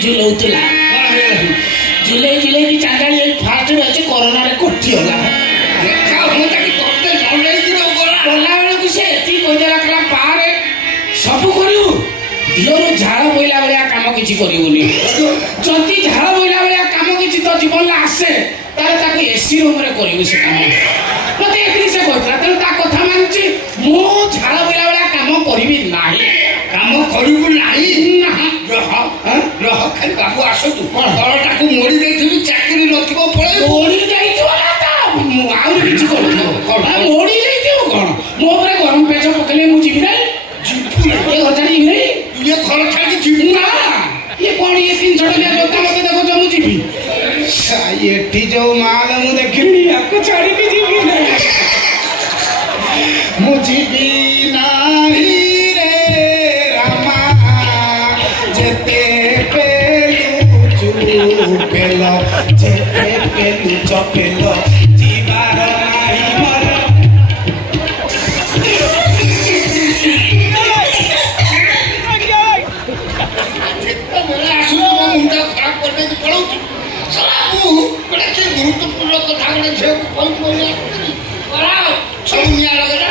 ଝୁଲଉଥିଲା ଝୁଲେଇ ଝୁଲେଇକି ଚାଙ୍ଗାଳି first ଅଛି କରୋନାରେ କଟିଗଲା ଗଲା ବେଳକୁ ସେ ଏତିକି କହିଦେଲା କହିଲା ବାହାରେ ସବୁ କରିବୁ ଦିହରୁ ଝାଳ ବୋଇଲା ଭଳିଆ କାମ କିଛି କରିବୁନି ଯଦି ଝାଳ ବୋଇଲା ଭଳିଆ କାମ କିଛି ତ ଜୀବନରେ ଆସେ ତାହେଲେ ତାକୁ ଏସି ରୁମରେ କରିବୁ ସେ କାମ ମତେ ଏତିକି ସେ କହିଥିଲା ତେଣୁ ତା କଥା ମାନୁଛି ମୁଁ ଝାଳ ବୋଇଲା ଭଳିଆ କାମ କରିବି ନାହିଁ କାମ କରିବୁ ନାହିଁ ରହ ଖାଲି ବାବୁ ଆସନ୍ତୁ ଦଳଟାକୁ ମୋଡ଼ି ଦେଇଥିବି ଚାକିରି ନଥିବ ପଳେଇବୁ ମୋଡ଼ି ଯାଇଥିବ ନା ତା ଆହୁରି କିଛି କରୁଥିବ ମୋଡ଼ି ଯାଇଥିବ କଣ ମୋ ଉପରେ ଗରମ ପେଜ ପକେଇଲେ ମୁଁ ଯିବି ନାହିଁ ଏ ଘରଟା ଯିବି ନାହିଁ ଇଏ ଘର ଛାଡ଼ି ଯିବୁ ନା ଇଏ କଣ ଇଏ 300 ଟଙ୍କିଆ ଜୋତା ମତେ ଦେଖୁଛ ମୁଁ ଯିବି ଏଠି ଯୋଉ ମାଲ ମୁଁ ଦେଖିଲି ୟାକୁ ଛାଡ଼ିକି ଯିବି ନାହିଁ ମୁଁ ଯିବି ନାହିଁ ରେ ରାମା ଯେତେ ଚୁପେଲ ଯେତେ ପେଲୁ ଚପେଲ ଯିବାର ନାହିଁ ମୋର ଯେତେବେଳେ ଆସୁଛୁ ମୋ ମୁଣ୍ଡ ଖରାପ କରିଦେଇକି ପଳଉଛୁ ମୁଁ ଗୋଟେ କି ଗୁରୁତ୍ୱପୂର୍ଣ୍ଣ କଥା ଗୋଟେ ଝିଅକୁ କହିବି ଛଉନିଆ ଲଗେଇଲା